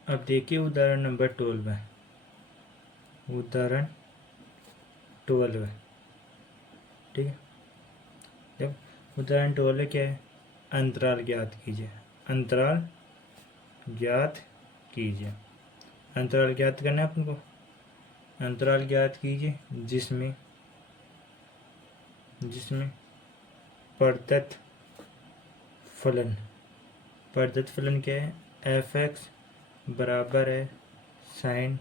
अब देखिए उदाहरण नंबर 12 है, उदाहरण 12 है। ठीक है, जब उदाहरण 12 क्या है, अंतराल ज्ञात कीजिए, अंतराल ज्ञात कीजिए। अंतराल ज्ञात करना है अपन को, अंतराल ज्ञात कीजिए जिसमें प्रदत्त फलन, प्रदत्त फलन क्या है, f(x) बराबर है sin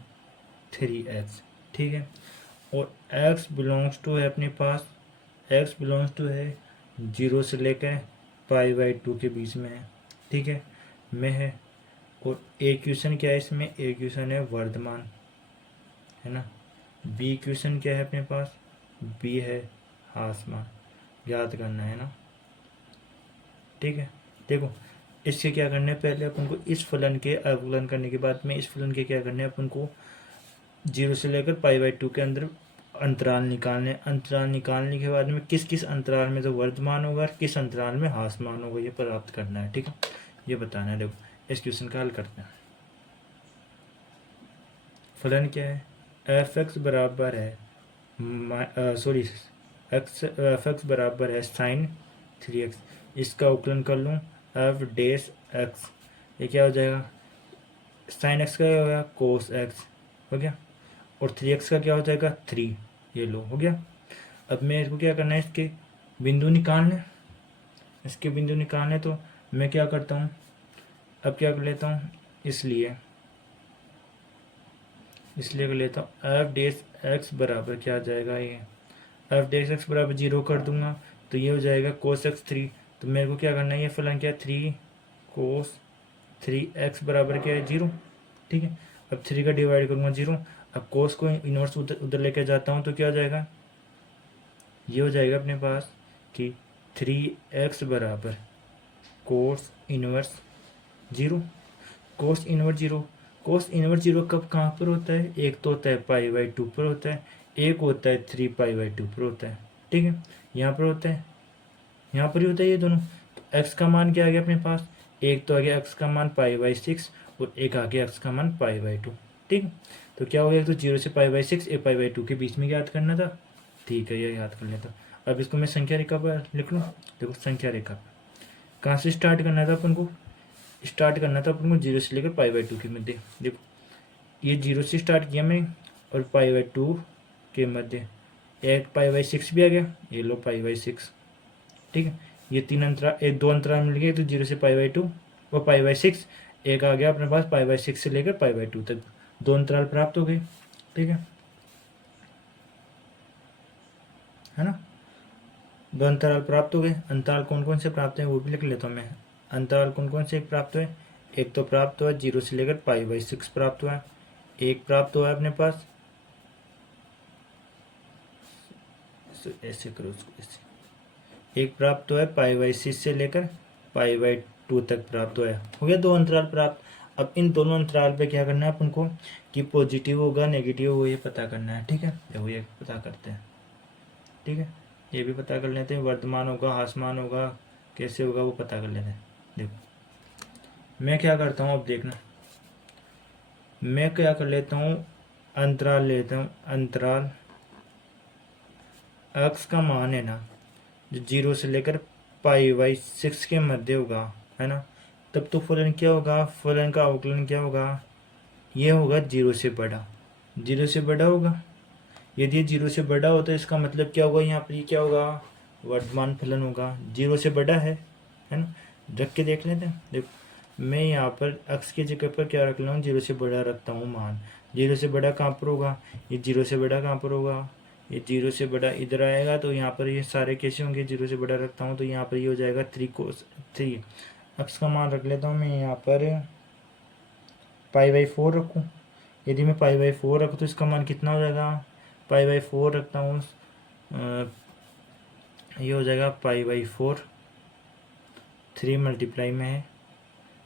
3x। ठीक है, और x बिलोंग्स टू है अपने पास, x बिलोंग्स टू है 0 से लेकर π/2 के बीच में है। ठीक है, में है। और ए क्वेश्चन क्या है इसमें, ए क्वेश्चन है वर्धमान, है ना। बी क्वेश्चन क्या है अपने पास, बी है आसमान, याद करना है ना। ठीक है, देखो इससे क्या करना है, पहले अपन को इस फलन के अवकलन करने के बाद में इस फलन के क्या करना है, अपन को 0 से लेकर π/2 के अंदर अंतराल निकालने, अंतराल निकालने के बाद में किस किस अंतराल में तो वर्धमान होगा और किस अंतराल में ह्रासमान होगा, ये प्राप्त करना है। ठीक है, ये बताना है। देखो इस क्वेश्चन का हल करते हैं। फलन क्या है, f(x) बराबर है f(x) बराबर है sin 3x। इसका अवकलन कर लूँ f(x), ये क्या हो जाएगा, sin x का क्या हो गया, cos x हो गया, और 3x का क्या हो जाएगा 3, ये लो हो गया। अब मेरे को क्या करना है, इसके बिंदु निकालने, इसके बिंदु निकालने। तो मैं क्या करता हूँ, अब क्या कर लेता हूँ, इसलिए कर लेता हूँ f(x) बराबर क्या आ जाएगा, ये f(x) बराबर 0 कर दूंगा तो ये हो जाएगा cos x 3। तो मेरे को क्या करना है, ये फलन क्या 3 cos 3x बराबर क्या है 0, ठीक है। अब 3 का डिवाइड करूँगा 0। अब कोस को इन्वर्स उधर उधर लेके जाता हूँ तो क्या हो जाएगा, ये हो जाएगा अपने पास कि 3x बराबर cos inverse 0। Cos inverse 0, cos inverse 0 कब कहाँ पर होता है, एक तो होता है π/2 पर होता है, एक होता है 3π/2 पर होता है, ठीक है। यहाँ पर होता है, यहाँ पर ही होता है ये दोनों। तो x का मान क्या आ गया अपने पास, एक तो आ गया x का मान π/6 और एक आ गया x का मान π/2, ठीक है। तो क्या हो गया, तो 0 से π/6 एक π/2 के बीच में याद करना था, ठीक है, ये याद कर लेता। अब इसको मैं संख्या रेखा पर लिख लूँ। देखो संख्या रेखा कहाँ से स्टार्ट करना था अपन को, स्टार्ट करना था अपन को 0 से लेकर π/2 के मध्य। देखो ये 0 से स्टार्ट किया मैं और π/2 के मध्य एक π/6 भी आ गया, ये लो π/6, ठीक है। ये तीन अंतराल, एक दो अंतराल मिल गए तो 0 से π/2 व π/6, एक आ गया अपने पास π/6 से लेकर π/2 तक, दो अंतराल प्राप्त हो गए, ठीक है ना। दो अंतराल प्राप्त हो गए। अंतराल कौन कौन से प्राप्त हैं वो भी लिख लेता हूँ मैं। अंतराल कौन कौन से प्राप्त हुए, एक तो प्राप्त हुआ 0 से लेकर π/6 प्राप्त हुआ है, एक प्राप्त हुआ है अपने पास, ऐसे करो उसको, ऐसे एक प्राप्त हुआ है π/6 से लेकर π/2 तक प्राप्त हुआ है, हो गया दो अंतराल प्राप्त। अब इन दोनों अंतराल पे क्या करना है अपन को कि पॉजिटिव होगा नेगेटिव होगा ये पता करना है, ठीक है। देखो ये पता करते हैं, ठीक है, ये भी पता कर लेते हैं, वर्तमान होगा हासमान होगा कैसे होगा वो पता कर लेते हैं। देखो मैं क्या करता हूँ, अब देखना मैं क्या कर लेता हूँ, अंतराल लेता हूँ, अंतराल x का मान है ना जो 0 से लेकर π/6 के मध्य होगा, है ना, तब तो फलन क्या होगा, फलन का अवकलन क्या होगा, ये होगा 0 से बड़ा, 0 से बड़ा होगा। यदि ये 0 से बड़ा होता है इसका मतलब क्या होगा, यहाँ पर ये क्या होगा, वर्तमान फलन होगा, 0 से बड़ा है ना। रख के देख लेते हैं। देखो मैं यहाँ पर x की जगह पर क्या रख रहा हूँ, 0 से बड़ा रखता हूँ मान। 0 से बड़ा कहाँ पर होगा, ये 0 से बड़ा कहाँ पर होगा, ये 0 से बड़ा इधर आएगा, तो यहाँ पर ये सारे कैसे होंगे, 0 से बड़ा रखता हूँ तो यहाँ पर ये हो जाएगा 3 x का मान रख लेता हूँ मैं यहाँ पर π/4 रखूँ। यदि मैं π/4 रखूँ तो इसका मान कितना हो जाएगा, π/4 रखता हूँ, ये हो जाएगा π/4, 3 मल्टीप्लाई में है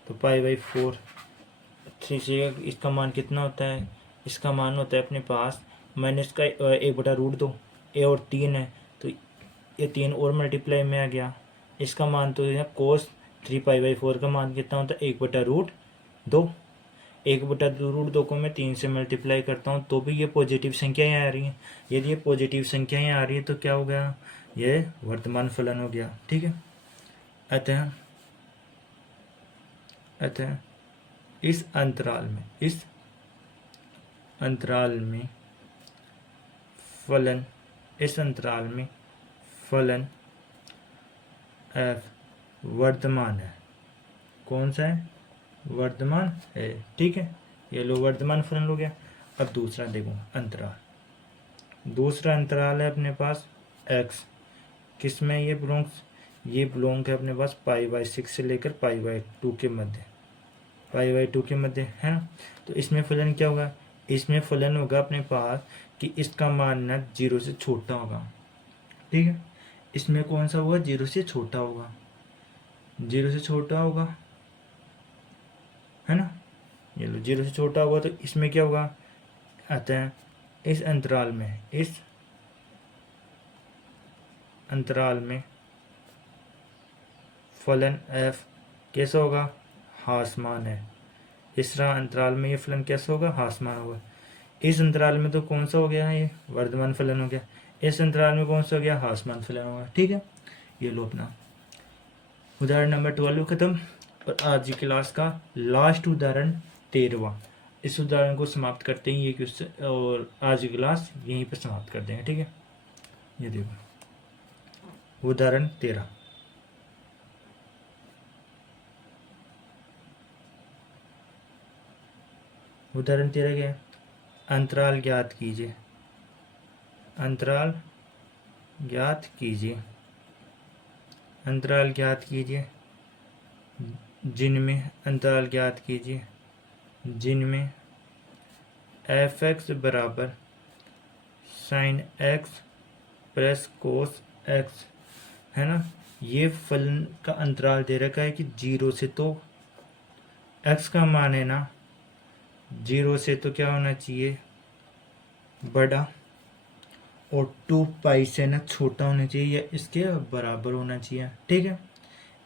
तो π/4, 3 से इसका मान कितना होता है, इसका मान होता है अपने पास माइनस का 1/√2, ए और 3 है तो ये 3 और मल्टीप्लाई में आ गया, इसका मान तो है कोस 3π/4 का मान कितना होता है 1/√2, 1/√2 को मैं 3 से मल्टीप्लाई करता हूँ तो भी ये पॉजिटिव संख्याएं आ रही हैं। यदि ये पॉजिटिव संख्याएं आ रही है तो क्या हो गया, ये वर्तमान फलन हो गया, ठीक है। अतः इस अंतराल में फलन, इस अंतराल में फलन f वर्तमान है, कौन सा है, वर्तमान है, ठीक है। ये लो वर्तमान फलन हो गया। अब दूसरा देखो अंतराल, दूसरा अंतराल है अपने पास x, किसमें ये बिलोंग्स, ये बिलोंग है अपने पास π/6 से लेकर π/2 के मध्य, π/2 के मध्य है ना। तो इसमें फलन क्या होगा, इसमें फलन होगा अपने पास कि इसका मान ना 0 से छोटा होगा, ठीक है। इसमें कौन सा होगा, 0 से छोटा होगा, 0 से छोटा होगा, है ना। ये लो 0 से छोटा होगा तो इसमें क्या होगा, अतः इस अंतराल में फलन f कैसा होगा, हासमान है। तीसरा अंतराल में ये फलन कैसा होगा, हासमान होगा। इस अंतराल में तो कौन सा हो गया, ये वर्तमान फलन हो गया, इस अंतराल में कौन सा हो गया, हासमान फलन होगा, ठीक है। ये लो अपना उदाहरण नंबर 12 खत्म। और आज की क्लास का लास्ट उदाहरण 13वां, इस उदाहरण को समाप्त करते हैं ये क्वेश्चन, और आज की क्लास यहीं पर समाप्त कर देंगे, ठीक है। ये देखो उदाहरण 13, उदाहरण 13 क्या है, अंतराल ज्ञात कीजिए, अंतराल ज्ञात कीजिए, अंतराल ज्ञात कीजिए जिनमें अंतराल ज्ञात कीजिए जिनमें एफ एक्स बराबर sine x plus cos x है ना, ये फलन का अंतराल दे रखा है कि 0 से, तो x का मान है ना 0 से तो क्या होना चाहिए बड़ा, और 2 पाई से ना छोटा होना चाहिए या इसके बराबर होना चाहिए। ठीक है,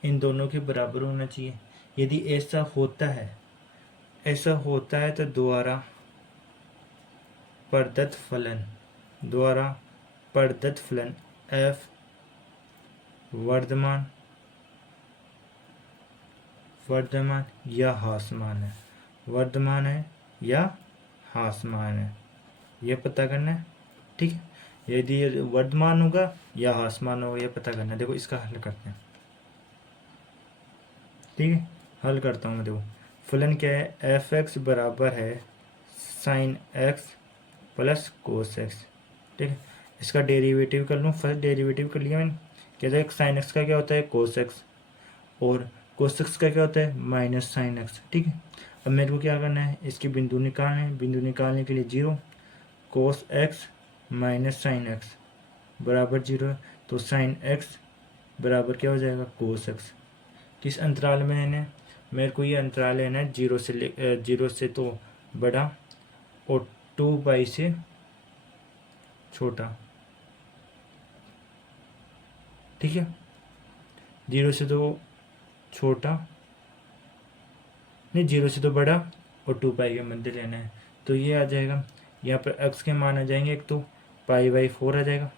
इन दोनों के बराबर होना चाहिए। यदि ऐसा होता है तो द्वारा प्रदत्त फलन f वर्धमान या ह्रासमान है, वर्धमान है या ह्रासमान है, यह पता करना है। ठीक है, यदि ये वर्धमान होगा या ह्रासमान होगा, यह पता करना है। देखो इसका हल करते हैं। ठीक है, हल करता हूँ मैं। देखो फलन क्या है, एफ एक्स बराबर है sine x plus cos x. ठीक है, इसका डेरिवेटिव कर लूँ। फर्स्ट डेरिवेटिव कर लिया मैंने। कहते हैं साइन एक्स का क्या होता है कोस एक्स, और कोस एक्स का क्या होता है माइनस साइन एक्स। ठीक है, अब मेरे को क्या करना है, इसके बिंदु निकालने हैं। बिंदु निकालने के लिए 0, cos x minus sine x बराबर 0 है, तो साइन एक्स बराबर क्या हो जाएगा कोस एक्स। किस अंतराल में है, मेरे को ये अंतराल लेना है 0 से तो बड़ा और 2 पाई से छोटा। ठीक है, 0 से तो छोटा नहीं, 0 से तो बड़ा और 2 पाई के मध्य लेना है। तो ये आ जाएगा, यहाँ पर x के मान आ जाएंगे, एक तो π/4 आ जाएगा।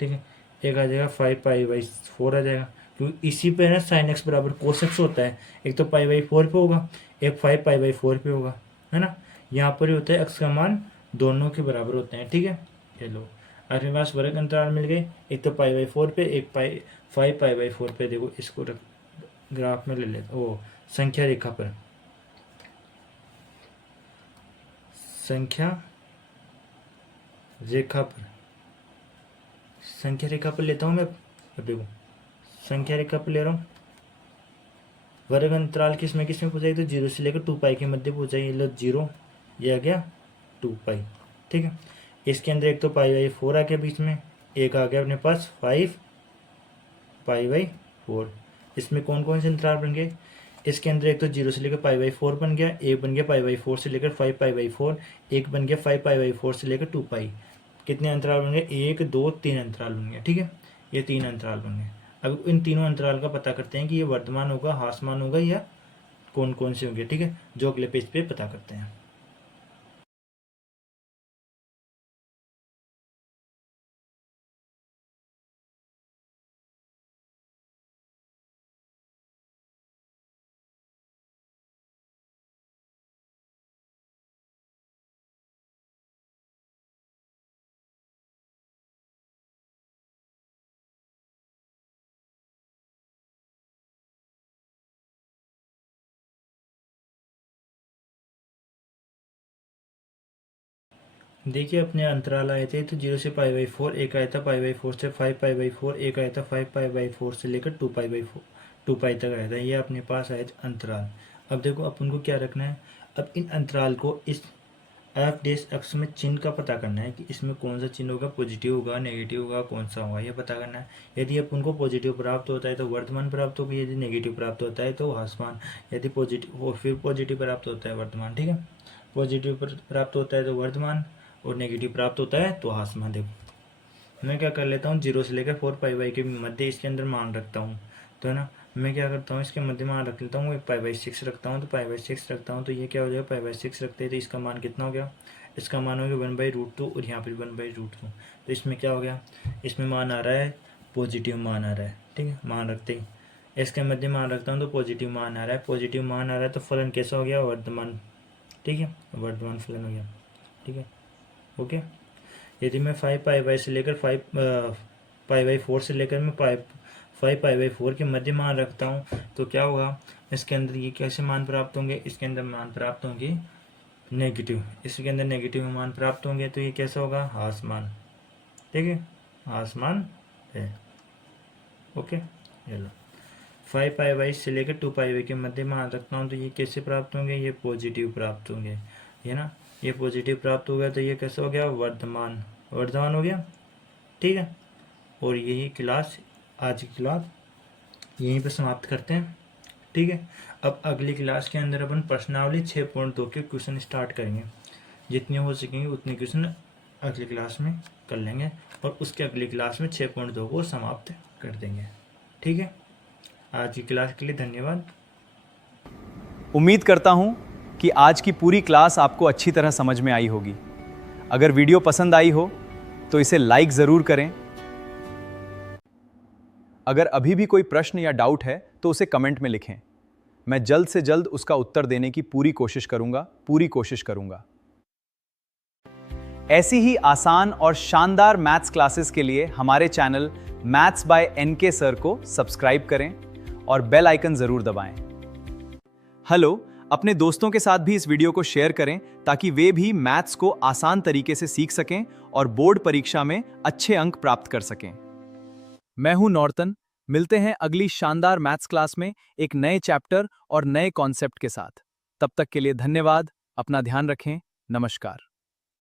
ठीक है, एक आ जाएगा 5π/4 आ जाएगा, क्योंकि इसी पे ना साइन एक्स बराबर कोस एक्स होता है। एक तो π/4 पे होगा, एक 5π/4 पे होगा, है ना। यहाँ पर ही होता है x का मान दोनों के बराबर होते हैं। ठीक है, ये लो अपने पास वर्ग अंतराल मिल गए, एक तो π/4 पे, एक 5π/4 पे। देखो इसको ग्राफ में ले लेते, ओ संख्या रेखा पर, संख्या रेखा पर लेता हूँ मैं। अब देखो संख्या रेखा पर ले रहा हूँ। वर्ग अंतराल किसमें पूछा, तो 0 से लेकर 2 पाई के मध्य पूछा। ये लो 0, ये आ गया 2 पाई। ठीक है, इसके अंदर एक तो π/4 आ गया बीच में, एक आ गया अपने पास 5π/4। इसमें कौन कौन से अंतराल बन गए, इसके अंदर एक तो 0 से लेकर π/4 बन गया, एक बन गया π/4 से लेकर 5π/4, एक बन गया 5π/4 से लेकर 2 पाई। कितने अंतराल बन गए, 1 2 3 अंतराल बन गए। ठीक है, ये 3 अंतराल बन गए। अब इन तीनों अंतराल का पता करते हैं कि ये वर्धमान होगा, ह्रासमान होगा, या कौन कौन से होंगे। ठीक है, जो अगले पेज पे पता करते हैं। देखिए अपने अंतराल आए थे, तो 0 से π/4, एक आया था π/4 से 5π/4, एक आया था 5π/4 से लेकर 2 पाई तक आया था। ये अपने पास आए थे अंतराल। अब देखो अपन को क्या रखना है, अब इन अंतराल को इस एफ डेस एक्स में चिन्ह का पता करना है कि इसमें कौन सा चिन्ह होगा, पॉजिटिव होगा नेगेटिव होगा, कौन सा होगा, ये पता करना है। यदि अपन को पॉजिटिव प्राप्त होता है तो वर्धमान प्राप्त होगा, यदि नेगेटिव प्राप्त होता है तो ह्रासमान, यदि पॉजिटिव फिर पॉजिटिव प्राप्त होता है वर्धमान। ठीक है, पॉजिटिव प्राप्त होता है तो वर्धमान और नेगेटिव प्राप्त होता है तो ह्रासमान। देखो मैं क्या कर लेता हूँ, 0 से लेकर 4π के मध्य इसके अंदर मान रखता हूँ, तो है ना। मैं क्या करता हूँ, इसके मध्य मान रख लेता हूँ, एक π/6 रखता हूँ, तो π/6 रखता हूँ, तो ये क्या हो जाएगा, π/6 रखते हैं तो इसका मान कितना हो गया, इसका मान हो गया 1/√2 और यहाँ पर 1/√2। तो इसमें क्या हो गया, इसमें मान आ रहा है पॉजिटिव मान आ रहा है। ठीक है, मान रखते ही इसके मध्य मान रखता हूँ तो पॉजिटिव मान आ रहा है, पॉजिटिव मान आ रहा है तो फलन कैसा हो गया, वर्धमान। ठीक है, वर्धमान फलन हो गया। ठीक है, ओके। यदि मैं 5π से लेकर 5π/4 से लेकर मैं 5π/4 के मध्य मान रखता हूँ, तो क्या होगा, इसके अंदर ये कैसे मान प्राप्त होंगे, इसके अंदर मान प्राप्त होंगे नेगेटिव, इसके अंदर नेगेटिव मान प्राप्त होंगे, तो ये कैसा होगा, ह्रासमान। ठीक है, ह्रासमान है। ओके, ये लो 5 पाई बाई से लेकर 2 पाई बाई के मध्य मान रखता हूँ तो ये कैसे प्राप्त होंगे, ये पॉजिटिव प्राप्त होंगे, ये ना, ये पॉजिटिव प्राप्त हो गया तो ये कैसे हो गया, वर्धमान, वर्धमान हो गया, ठीक है। और यही क्लास, आज की क्लास यहीं पे समाप्त करते हैं, ठीक है। अब अगली क्लास के अंदर अपन प्रश्नावली 6.2 के क्वेश्चन स्टार्ट करेंगे, जितने हो सकेंगे उतने क्वेश्चन अगली क्लास में कर लेंगे और उसके अगली क्लास में 6.2 को समाप्त कर देंगे, ठीक है। आज की क्लास के लिए धन्यवाद। उम्मीद करता हूं कि आज की पूरी क्लास आपको अच्छी तरह समझ में आई होगी। अगर वीडियो पसंद आई हो तो इसे लाइक ज़रूर करें। अगर अभी भी कोई प्रश्न या डाउट है तो उसे कमेंट में लिखें। मैं जल्द से जल्द उसका उत्तर देने की पूरी कोशिश करूंगा। ऐसी ही आसान और शानदार मैथ्स क्लासेस के लिए हमारे channel maths by NK sir को सब्सक्राइब करें और बेल आइकन जरूर दबाएं। हेलो, अपने दोस्तों के साथ भी इस वीडियो को शेयर करें ताकि वे भी मैथ्स को आसान तरीके से सीख सकें और बोर्ड परीक्षा में अच्छे अंक प्राप्त कर सकें। मैं हूं नॉर्तन। मिलते हैं अगली शानदार मैथ्स क्लास में एक नए चैप्टर और नए कॉन्सेप्ट के साथ। तब तक के लिए धन्यवाद। अपना ध्यान रखें। नमस्कार।